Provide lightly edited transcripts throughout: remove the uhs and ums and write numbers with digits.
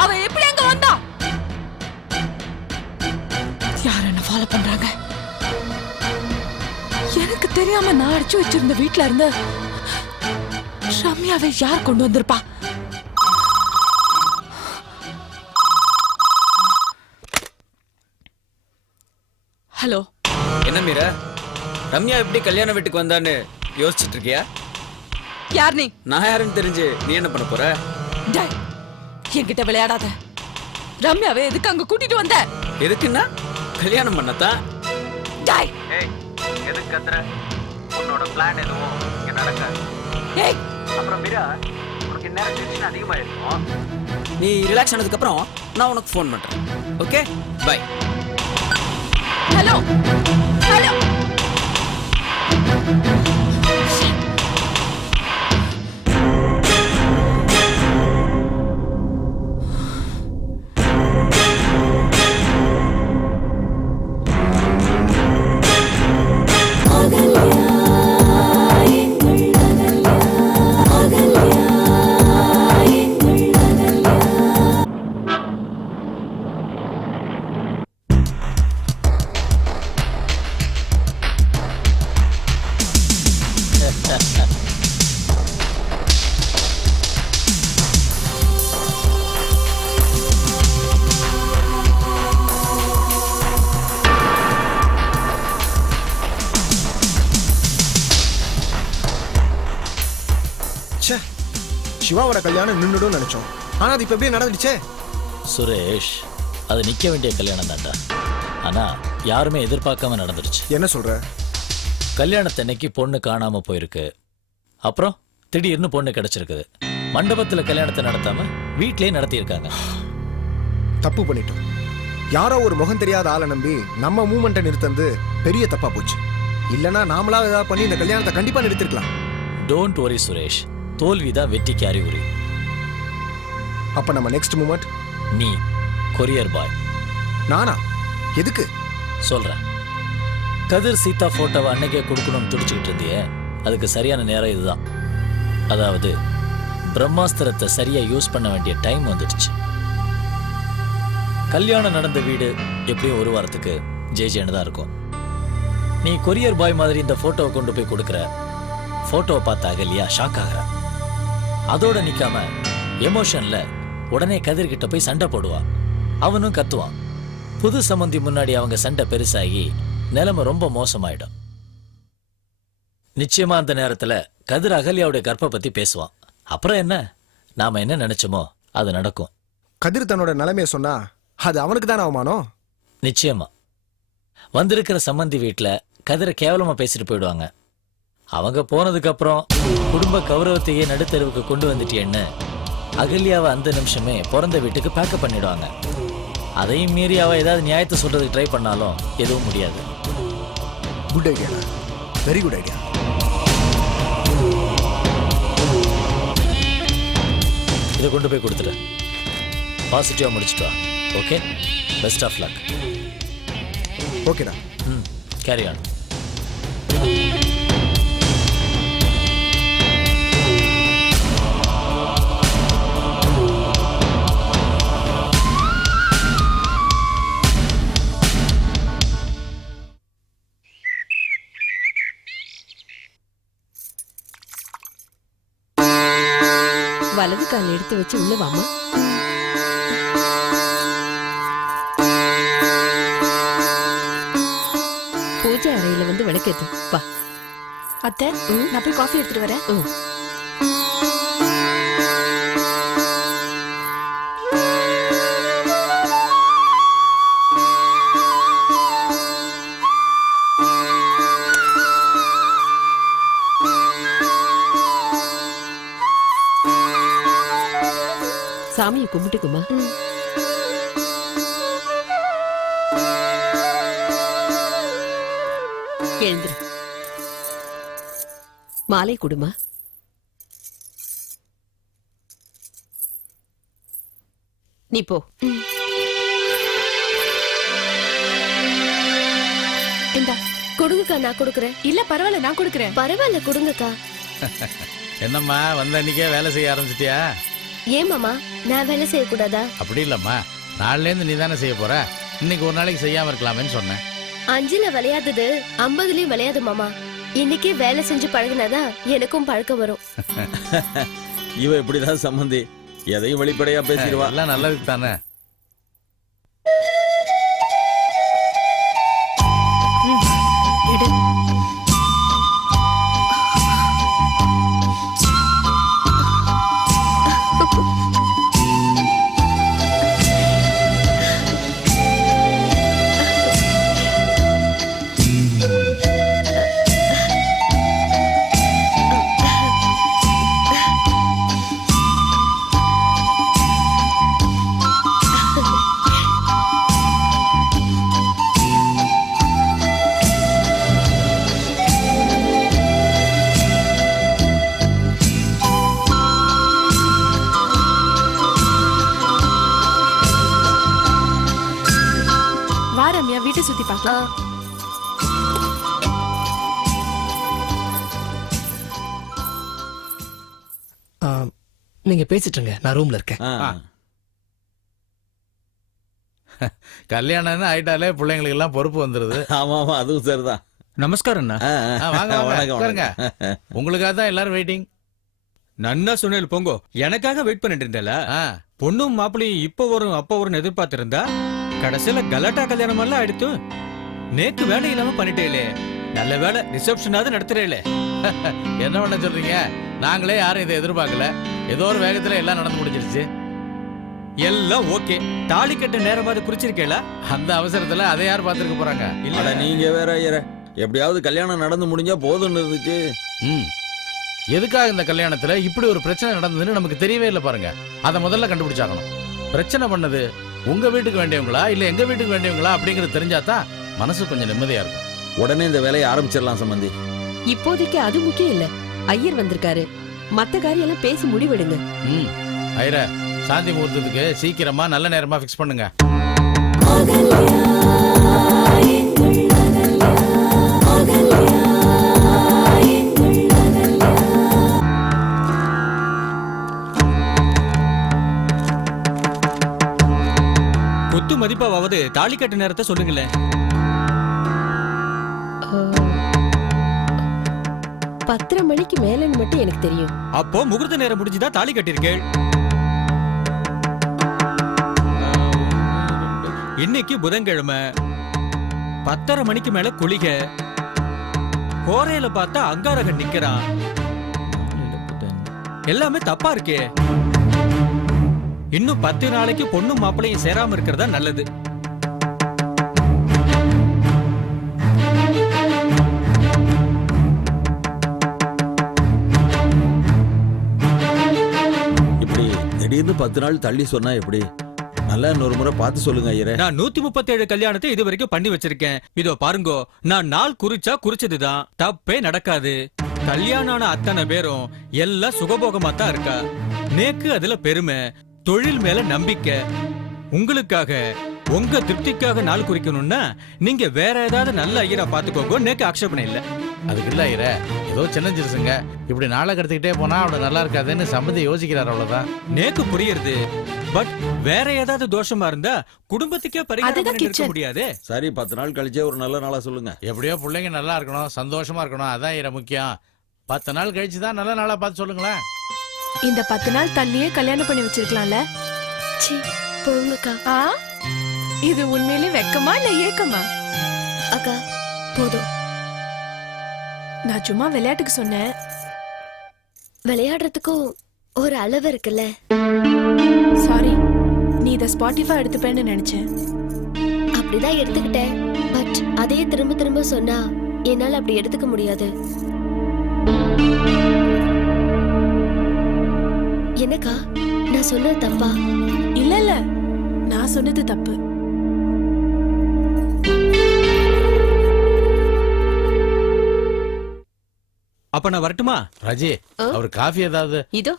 அவ எப்படி அங்க வந்தா? யார் என்ன ஃபாலோ பண்றாங்க? எனக்கு தெரியாம நான் அடிச்சு வச்சிருந்த வீட்ல இருந்து ரம்யாவை யார் கொண்டு வந்திருப்பா? ஹலோ. என்ன மீரா, ரம்யா எப்படி கல்யாண வீட்டுக்கு வந்தான்னு யோசிச்சுட்டு இருக்கியா? யார் நீ? நான் யாருன்னு தெரிஞ்சு நீ என்ன பண்ண போற? டேய், என்கிட்ட விளையாடாத. ரம்யாவை எதுக்கு அங்க கூட்டிட்டு வந்த? எதுக்குன்னா கல்யாணம் பண்ணத்தான். டேய், ஏய், எதுக்கு கத்துற? உன்னோட பிளான் எதுவும் இங்க நடக்காது. ஏய், அப்புறம் மீரா, உனக்கு நேரம் டென்ஷன் அதிகமா இருக்கும். நீ ரிலாக்ஸ் ஆனதுக்கு அப்புறம் நான் உனக்கு ஃபோன் பண்றேன். Okay, bye. Hello hello. சிவாவோட கல்யாணம் நின்றுடும் நினைச்சோம். ஆனா அது இப்ப எப்படியே நடந்துடுச்சே. சுரேஷ், அது நிக்க வேண்டிய கல்யாணம் தான்டா. ஆனா யாருமே எதிர்பார்க்காம நடந்துருச்சு. என்ன சொல்ற? கல்யாணத்தன்னைக்கு பொண்ணு காணாம போயிருக்கு. அப்புறம் திடீர்னு பொண்ணு கிடைச்சிருக்குது. மண்டபத்துல கல்யாணத்தை நடத்தாம வீட்லயே நடத்தியிருக்காங்க. தப்பு பண்ணிட்டோம். யாரோ ஒரு முகம் தெரியாத ஆளை நம்பி நம்ம மூமெண்ட்டை நிறுத்தந்து பெரிய தப்பா போச்சு. இல்லனா நாமளா ஏதாவது பண்ணி இந்த கல்யாணத்தை கண்டிப்பா நிறுத்திருக்கலாம். டோன்ட் வரி சுரேஷ், தோல்விதான் வெற்றிக்கு அறிகுறி. அப்ப நம்ம நெக்ஸ்ட் மூமெண்ட்? நீ கொரியர் பாய். நானா? எதுக்கு? சொல்றேன். கதிர் சீதா போட்டோவை அன்னைக்கே கொடுக்கணும்னு துடிச்சுக்கிட்டு இருந்தியே, அதுக்கு சரியான நேரம் இதுதான். அதாவது பிரம்மாஸ்திரத்தை சரியா யூஸ் பண்ண வேண்டிய டைம் வந்துடுச்சு. கல்யாணம் நடந்த வீடு எப்படியும் ஒரு வாரத்துக்கு ஜேஜேன்னு தான் இருக்கும். நீ கொரியர் பாய் மாதிரி இந்த போட்டோவை கொண்டு போய் கொடுக்குற. போட்டோவை பார்த்த அகல்யா ஷாக் ஆகிறா. அதோட நிக்காம எமோஷன்ல உடனே கதிர்கிட்ட போய் சண்டை போடுவா. அவனும் கத்துவான். புது சம்பந்தி முன்னாடி அவங்க சண்டை பெருசாகி நிலைமை ரொம்ப மோசமாயிடும். நிச்சயமா அந்த நேரத்துல கதிர் அகல்யாவுடைய கற்பை பத்தி பேசுவான். அப்புறம் என்ன, நாம என்ன நினைச்சோமோ அது நடக்கும். கதிர் தன்னோட நிலைமைய சொன்னா அது அவனுக்கு தானே அவமானம். நிச்சயமா வந்திருக்கிற சம்பந்தி வீட்டுல கதிரை கேவலமா பேசிட்டு போயிடுவாங்க. அவங்க போனதுக்கு அப்புறம் குடும்ப கௌரவத்தையே நடுத்தருவுக்கு கொண்டு வந்துட்டேன்னு அகல்யாவை அந்த நிமிஷமே பிறந்த வீட்டுக்கு பேக்கப் பண்ணிடுவாங்க. அதையும் மீறி அவ ஏதாவது நியாயத்தை சொல்றதுக்கு ட்ரை பண்ணாலும் எதுவும் முடியாது. Good idea, very good idea. இதை கொண்டு போய் கொடுத்துரு. பாசிட்டிவா முடிச்சுட்டு வா. Okay, best of luck. ஓகேடா. Carry on. வலது கால் எடுத்து வச்சு உள்ள வாமா. பூஜை அறையில வந்து விளக்கேத்து வா. அத்தை, நான் போய் காஃபி எடுத்துட்டு வரேன். சாமியை கும்பிட்டுக்குமா. எழுந்துரு. மாலை கொடுமா. நீ போ. இந்தா கொடுங்கக்கா, நான் கொடுக்குறேன். இல்ல பரவாயில்ல, நான் கொடுக்குறேன். பரவாயில்ல, கொடுங்கக்கா. என்னம்மா, வந்த அன்னைக்கே வேலை செய்ய ஆரம்பிச்சிட்டியா? ஏன் மாமா நான் வேலை செய்யக்கூடாதா? அப்படி இல்லம்மா, நாளிலேருந்து நீ தானே செய்ய போற. இன்னைக்கு ஒரு நாளைக்கு செய்யாம இருக்கலாமேன்னு சொன்னேன். 5ல விளையாதது 50லயும் விளையாது மாமா. இன்னைக்கே வேலை செஞ்சு பழகினாதா எனக்கும் பழக்கம் வரும். இவ இப்படிதான் சம்பந்தி, எதையும் வெளிப்படையா பேசிடுவா. எல்லாம் நல்லதுக்கு தானே. ரம்யா வீட்டை சுத்தி பார்க்கலாம். நீங்க பேசிட்டுங்க, நான் ரூம்ல இருக்கேன். கல்யாணம்னு ஆயிட்டாலே பிள்ளைங்களுக்கு எல்லாம் பொறுப்பு வந்துருது. ஆமா ஆமா, அதுவும் சரிதான். நமஸ்காரம். வாங்க உட்காருங்க. உங்களுக்காக தான் எல்லாரும் வெயிட்டிங். நன்னா சொன்னேன் போங்கோ. எனக்காக வெயிட் பண்ணிட்டு இருந்தேல. பொண்ணும் மாப்பிளையும் இப்ப வரும் அப்ப வரும்னு எதிர்பார்த்திருந்தா கடைசியில கலாட்டா கல்யாணம் எல்லாம் ஆயிடுத்து. நேக்கு வேலை இல்லாம பண்ணிட்டேலே. நல்ல வேலை ரிசப்ஷனாவது நடத்துறேலே. என்ன பண்ண சொல்றீங்க? நாங்களே யாரும் இதை எதிர்பார்க்கல. ஏதோ ஒரு வேகத்துல எல்லாம் நடந்து முடிஞ்சிருச்சு. எல்லாம் ஓகே. தாலி கட்ட நேரமாவது குறிச்சிருக்கேல. அந்த அவசரத்துல அதை யார் பாத்துருக்க போறாங்க? இல்ல நீங்க வேற ஐயரே, எப்படியாவது கல்யாணம் நடந்து முடிஞ்சா போதும்னு இருந்துச்சு. எதுக்காக இந்த கல்யாணத்துல இப்படி ஒரு பிரச்சனை நடந்ததுன்னு நமக்கு தெரியவே இல்லை பாருங்க. அதை முதல்ல கண்டுபிடிச்சாகணும். பிரச்சனை பண்ணது உங்க வீட்டுக்கு வேண்டியவங்களா இல்ல எங்க வீட்டுக்கு வேண்டியவங்களா அப்படிங்கறது தெரிஞ்சாதான் மனசு கொஞ்சம் நிம்மதியா இருக்கும். உடனே இந்த வேலையை ஆரம்பிச்சிடலாம் சம்பந்தி. இப்போதைக்கு அது முக்கியம் இல்ல. ஐயர் வந்திருக்காரு, மத்த காரியம் எல்லாம் பேசி முடிவெடுங்க. ஐயரே, சாந்தி முகூர்த்தத்துக்கு சீக்கிரமா நல்ல நேரமா ஃபிக்ஸ் பண்ணுங்க. குத்து மதிப்பாவது தாலி கட்ட நேரத்தை சொல்லுங்களேன். 10:30 மணிக்கு மேலன்னு மட்டும் எனக்கு தெரியும். அப்போ முகூர்த்த நேரம் முடிஞ்சுதான் தாலி கட்டிருக்கேள். இன்னைக்கு புதன்கிழமை 10:30 மணிக்கு மேல குளிகை. கோரையில பார்த்தா அங்காரகன் நிக்கிறான். எல்லாமே தப்பா இருக்கே. இன்னும் 10 நாளைக்கு பொண்ணும் மாப்பிளையும் சேராம இருக்கிறதா நல்லது. இப்படி திடீர்னு 10 நாள் தள்ளி சொன்னா எப்படி? நல்லா இன்னொரு முறை பார்த்து சொல்லுங்க ஐயரே. நான் 137 கல்யாணத்தை இது வரைக்கும் பண்ணி வச்சிருக்கேன். இதோ பாருங்கோ, நான் நாள் குறிச்சா குறிச்சதுதான். தப்பே நடக்காது. கல்யாணம் ஆன அத்தனை பேரும் எல்லாம் சுகபோகமா தான் இருக்கா. நேக்கு அதுல பெருமை, தொழில் மேல நம்பிக்கை. உங்களுக்காக உங்க திருப்திக்காக நாள் குறிக்கணும்னா நீங்க வேற ஏதாவது நல்ல ஐயரா பாத்துக்கோங்க. நேக்கு ஆட்சேபனை இல்ல. அதுக்கு இல்ல ஐயரே, ஏதோ சின்ன சிறுசுங்க இப்படி நாளை கடத்திக்கிட்டே போனா அவளை நல்லா இருக்காதுன்னு சம்மந்தி யோசிக்கிறார், அவ்வளவுதான். நேக்கு புரியுது. பட் வேற ஏதாவது தோஷமா இருந்தா குடும்பத்துக்கே பரிகாரம் இருக்க முடியாது. சரி, 10 நாள் கழிச்சே ஒரு நல்ல நாளா சொல்லுங்க. எப்படியோ பிள்ளைங்க நல்லா இருக்கணும், சந்தோஷமா இருக்கணும், அதான் ஐயரே முக்கியம். 10 நாள் கழிச்சு தான் நல்ல நாளா பார்த்து சொல்லுங்களேன். இந்த 10 நாள் தள்ளியே கல்யாணம் பண்ணி வச்சிருக்கலாம்ல. போங்கக்கா. இது உண்மையிலே வெக்கமா இல்ல ஏக்கமா? அக்கா போதும். நான் சும்மா விளையாட்டுக்கு சொன்னேன். விளையாடுறதுக்கும் ஒரு அளவு இருக்குல்ல. சாரி, நீ இத ஸ்பாட்டிஃபை எடுத்துப்பேன்னு நினைச்சேன். அப்படிதான் எடுத்துக்கிட்டேன். பட் அதே திரும்ப திரும்ப சொன்னா என்னால அப்படி எடுத்துக்க முடியாது. என்னக்கா, நான் சொன்னது தப்பா? இல்ல இல்ல, நான் சொன்னது தப்பு. அப்ப நான் வரட்டுமா? ராஜி, அவர் காஃபி ஏதாவது? இதோ.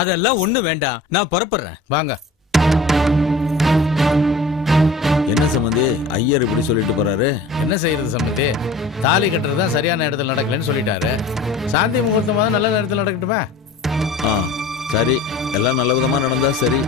அதெல்லாம் ஒண்ணு வேண்டாம், நான் புறப்படுறேன். வாங்க. என்ன சம்பந்தி, ஐயர் இப்படி சொல்லிட்டு போறாரு? என்ன செய்யறது சம்பந்தி, தாலி கட்டுறது தான் சரியான இடத்துல நடக்கலன்னு சொல்லிட்டாரு. சாந்தி முகூர்த்தமா நல்ல நேரத்தில் நடக்கட்டுமே. சரி எல்லாம் நல்ல விதமா நடந்தா சரி.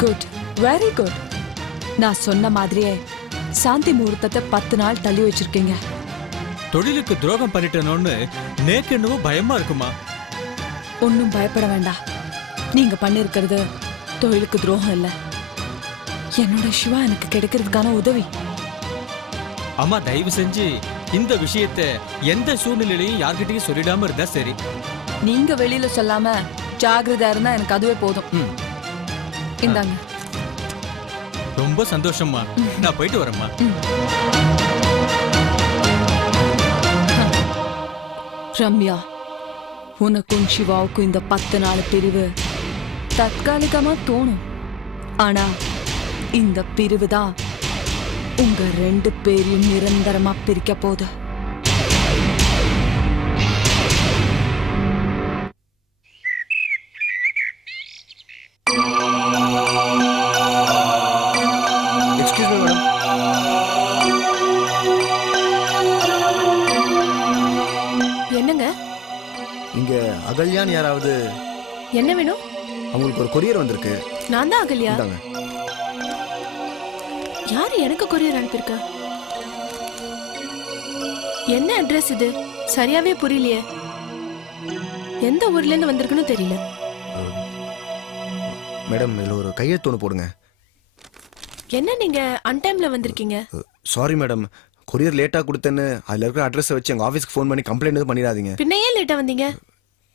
Good, very good. நான் சொன்ன மாதிரியே சாந்தி முகூர்த்தத்தை 10 நாள் தள்ளி வச்சிருக்கீங்க. தொழிலுக்கு துரோகம் பண்ணிட்டனோன்னு நேக்கு என்னவோ பயமா இருக்குமா? ஒன்னும் பயப்பட வேண்டாம். நீங்க பண்ணிருக்கிறது தொழிலுக்கு துரோகம் இல்ல, என்னோட சிவா எனக்கு கிடைக்கிறதுக்கான உதவி. அம்மா தயவு செஞ்சு இந்த விஷயத்தை எந்த சூழ்நிலையிலையும் யார்கிட்டயும் சொல்லிடாம இருந்தா சரி. நீங்க வெளியில சொல்லாம ஜாகிரதையா இருந்தா எனக்கு அதுவே போதும். இந்தாங்க. ரொம்ப சந்தோஷம்மா. நான் போயிட்டு வரேம்மா. ரம்யா, உனக்கும் சிவாவுக்கும் இந்த 10 நாள் பிரிவு தற்காலிகமா தோணும். ஆனா இந்த பிரிவு தான் உங்க 2 பேரையும் நிரந்தரமா பிரிக்க போகுது. Excuse me madam. என்னங்க இங்க அகல்யான்னு யாராவது? என்ன வேணும்? அவங்களுக்கு ஒரு கொரியர் வந்திருக்கு. நான் தான் அகல்யா. இந்தாங்க. யாரு எனக்கு கொரியர் அனுப்பியிருக்கா? என்ன அட்ரஸ் இது? சரியாவே புரியலையே. எந்த ஊர்ல இருந்து வந்திருக்குன்னு தெரியல. மேடம் இதுல ஒரு கையெழுத்து ஒன்று போடுங்க. என்ன நீங்க அன்டைம்ல வந்திருக்கீங்க? சாரி மேடம், கொரியர் லேட்டாக கொடுத்தேன்னு அதில் இருக்கிற அட்ரஸை வச்சு எங்கள் ஆஃபீஸ்க்கு ஃபோன் பண்ணி கம்ப்ளைண்ட் எதுவும் பண்ணிடாதீங்க. பின்ன ஏன் லேட்டா வந்தீங்க?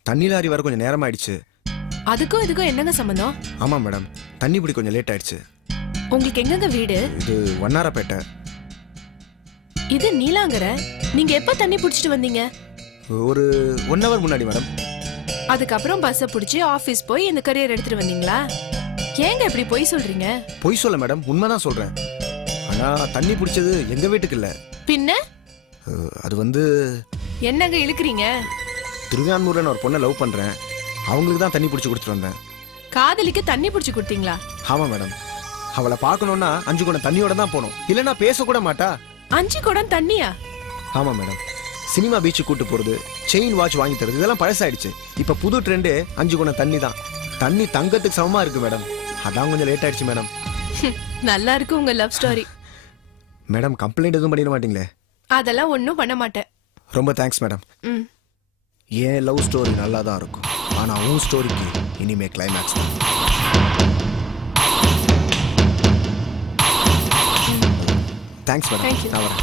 தண்ணி லாரி வர கொஞ்சம் நேரம் ஆயிடுச்சு. அதுக்கும் இதுக்கும் என்னங்க சம்பந்தம்? ஆமாம் மேடம், தண்ணி பிடி கொஞ்சம் லேட் ஆயிடுச்சு. உங்களுக்கு எங்கங்க வீடு? இது வண்ணாரப்பேட்டை. இது நீலாங்கரை. நீங்க எப்ப தண்ணி புடிச்சிட்டு வந்தீங்க? ஒரு 1 hour முன்னாடி மேடம். அதுக்கப்புறம் பஸ்ஸை பிடிச்சி ஆபீஸ் போய் இந்த கரியர் எடுத்துட்டு வந்தீங்களா? ஏங்க இப்படி பொய் சொல்றீங்க? பொய் சொல்ல மேடம், உண்மைதான் சொல்கிறேன். ஆனால் தண்ணி பிடிச்சது எங்கள் வீட்டுக்கு இல்லை. பின்ன அது வந்து என்னங்க இழுக்கிறீங்க? திருவான்மூரில் நான் ஒரு பொண்ணை லவ் பண்ணுறேன். அவங்களுக்கு தான் தண்ணி பிடிச்சி கொடுத்துட்டு வந்தேன். காதலிக்கு தண்ணி பிடிச்சி கொடுத்தீங்களா? ஆமாம் மேடம், அவளை பார்க்கணுன்னா 5 குடம் தண்ணியோட தான் போகணும், இல்லைன்னா பேசக்கூட மாட்டா. 5 குடம் தண்ணியா? ஆமாம் மேடம், சினிமா பீச்சுக்கு கூட்டு போகிறது, செயின் வாட்ச் வாங்கி தருது, இதெல்லாம் பழசாயிடுச்சு. இப்போ புது ட்ரெண்டு 5 குடம் தண்ணி தான். தண்ணி தங்கத்துக்கு சமமாக இருக்கு மேடம். அதான் கொஞ்சம் லேட் ஆயிடுச்சு மேடம். நல்லா இருக்கு உங்க லவ் ஸ்டோரி. மேடம் கம்ப்ளைண்ட் எதுவும் பண்ணிட மாட்டீங்களே? அதெல்லாம் ஒன்றும் பண்ண மாட்டேன். ரொம்ப தேங்க்ஸ் மேடம். என் லவ் ஸ்டோரி நல்லா தான் இருக்கும், ஆனால் உன் ஸ்டோரிக்கு இனிமே கிளைமேக்ஸ் தான். தேங்க்ஸ் மேடம், நான் வரேன்.